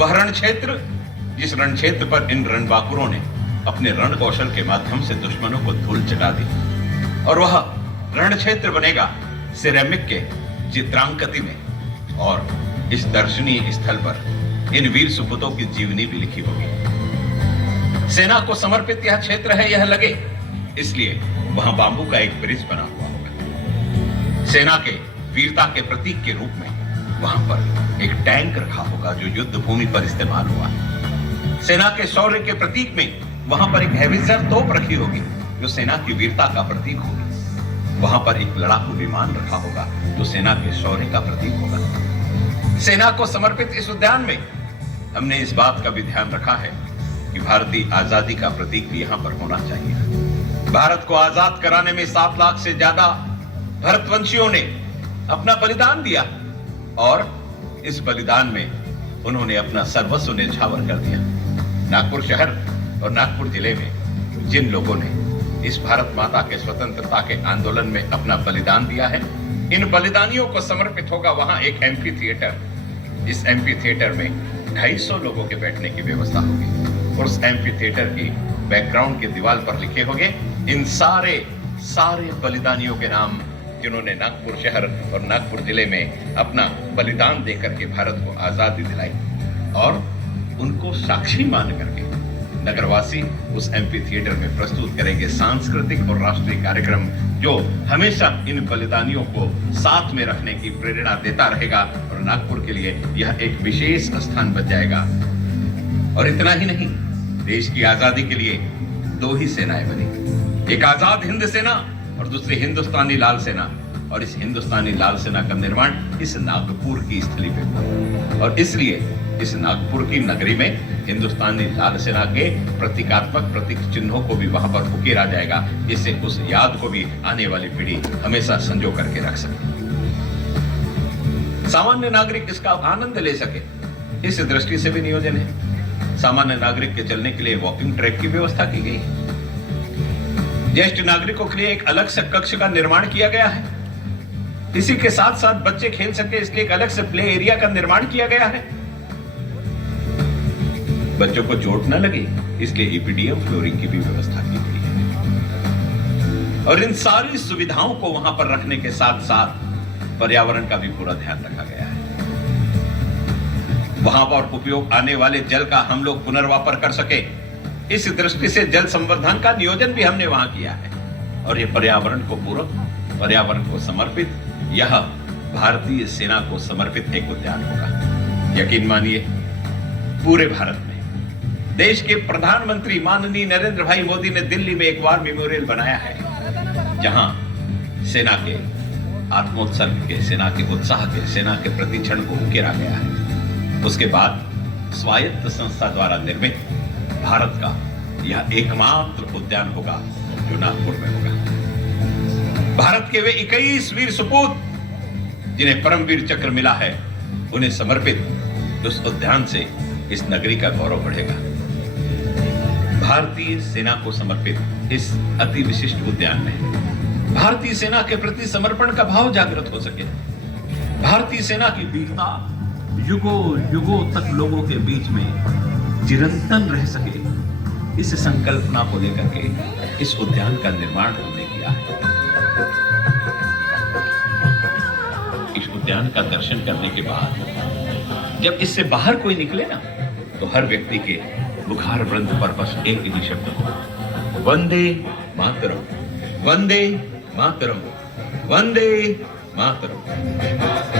वह रण क्षेत्र जिस रण क्षेत्र पर इन रणबांकुरों ने अपने रण कौशल के माध्यम से दुश्मनों को धूल चटा दी, और वह रण क्षेत्र बनेगा सिरेमिक के चित्रांकति में, और इस दर्शनीय स्थल पर इन वीर सुपूतों की जीवनी भी लिखी होगी। सेना को समर्पित यह क्षेत्र है, यह लगे, इसलिए वहां बांबू का एक ब्रिज बना हुआ होगा। सेना के वीरता के प्रतीक के रूप में वहां पर एक टैंक रखा होगा जो युद्ध भूमि पर इस्तेमाल हुआ। सेना के शौर्य के प्रतीक में वहां पर एक हेविसर तोप रखी होगी जो सेना की वीरता का प्रतीक होगी। वहां पर एक लड़ाकू विमान रखा होगा जो सेना के शौर्य का प्रतीक होगा। सेना को समर्पित इस उद्यान में हमने इस बात का भी ध्यान रखा है कि भारतीय आजादी का प्रतीक भी यहां पर होना चाहिए। भारत को आजाद कराने में 7 लाख से ज्यादा भारतवंशियों ने अपना बलिदान दिया, और इस बलिदान में उन्होंने अपना सर्वस्व न्यौछावर कर दिया। नागपुर शहर और नागपुर जिले में जिन लोगों ने इस भारत माता के स्वतंत्रता के आंदोलन में अपना बलिदान दिया है, इन बलिदानियों को समर्पित होगा वहां एक एम्फी थिएटर। इस एम्फी थिएटर में 250 लोगों के बैठने की व्यवस्था होगी, और उस एम्फी थिएटर की बैकग्राउंड के दीवार पर लिखे होंगे इन सारे बलिदानियों के नाम, जिन्होंने नागपुर शहर और नागपुर जिले में अपना बलिदान देकर के भारत को आजादी दिलाई। और उनको साक्षी मान करके नगरवासी उस एम्फी थिएटर में प्रस्तुत करेंगे सांस्कृतिक और राष्ट्रीय कार्यक्रम, जो हमेशा इन बलिदानियों को साथ में रखने की प्रेरणा देता रहेगा, और नागपुर के लिए यह एक विशेष स्थान बन जाएगा। और इतना ही नहीं, देश की आजादी के लिए 2 ही सेनाएं बनी, एक आजाद हिंद सेना और दूसरी हिंदुस्तानी लाल सेना। और इस हिंदुस्तानी लाल सेना का निर्माण इस नागपुर की स्थली पे हुआ, और इसलिए इस नागपुर की नगरी में हिंदुस्तानी लाल सेना के प्रतीकात्मक प्रतीक चिन्हों को भी वहां पर उकेरा जाएगा, जिससे उस याद को भी आने वाली पीढ़ी हमेशा संजो करके रख सके, सामान्य नागरिक इसका आनंद ले सके। इस दृष्टि से भी नियोजन है। सामान्य नागरिक के चलने के लिए वॉकिंग ट्रैक की व्यवस्था की गई है। ज्येष्ठ नागरिकों के लिए एक अलग से कक्ष का निर्माण किया गया है। इसी के साथ साथ बच्चे खेल सके इसलिए एक अलग से प्ले एरिया का निर्माण किया गया है। बच्चों को चोट न लगे इसलिए ईपीडीएम फ्लोरिंग की भी व्यवस्था की गई है। और इन सारी सुविधाओं को वहां पर रखने के साथ साथ पर्यावरण का भी पूरा ध्यान रखा गया है। वहां पर उपयोग आने वाले जल का हम लोग पुनर्वापर कर सके, इस दृष्टि से जल संवर्धन का नियोजन भी हमने वहां किया है। और ये पर्यावरण को पूरक, पर्यावरण को समर्पित, यह भारतीय सेना को समर्पित एक उद्यान होगा। यकीन मानिए, पूरे भारत में देश के प्रधानमंत्री माननीय नरेंद्र भाई मोदी ने दिल्ली में एक वार मेमोरियल बनाया है, जहां सेना के आत्मोत्सर्ग के, सेना के उत्साह के, सेना के प्रतिक्षण को उकेरा गया है। उसके बाद स्वायत्त संस्था द्वारा निर्मित भारत का यह एकमात्र उद्यान होगा जो नागपुर में होगा। भारत के वे 21 वीर सपूत जिन्हें परमवीर चक्र मिला है, उन्हें समर्पित उस उद्यान से इस नगरी का गौरव बढ़ेगा। भारतीय सेना को समर्पित इस अति विशिष्ट उद्यान में भारतीय सेना के प्रति समर्पण का भाव जागृत हो सके, भारतीय सेना की वीरता युगों युगों तक लोगों के बीच में चिरंतन रह सके, इस संकल्पना को लेकर के इस उद्यान का निर्माण हमने किया है। इस उद्यान का दर्शन करने के बाद जब इससे बाहर कोई निकले ना, तो हर व्यक्ति के मुखार वृंद पर बस एक ही शब्द हो, वंदे मातरम, वंदे मातरम, वंदे मातरम।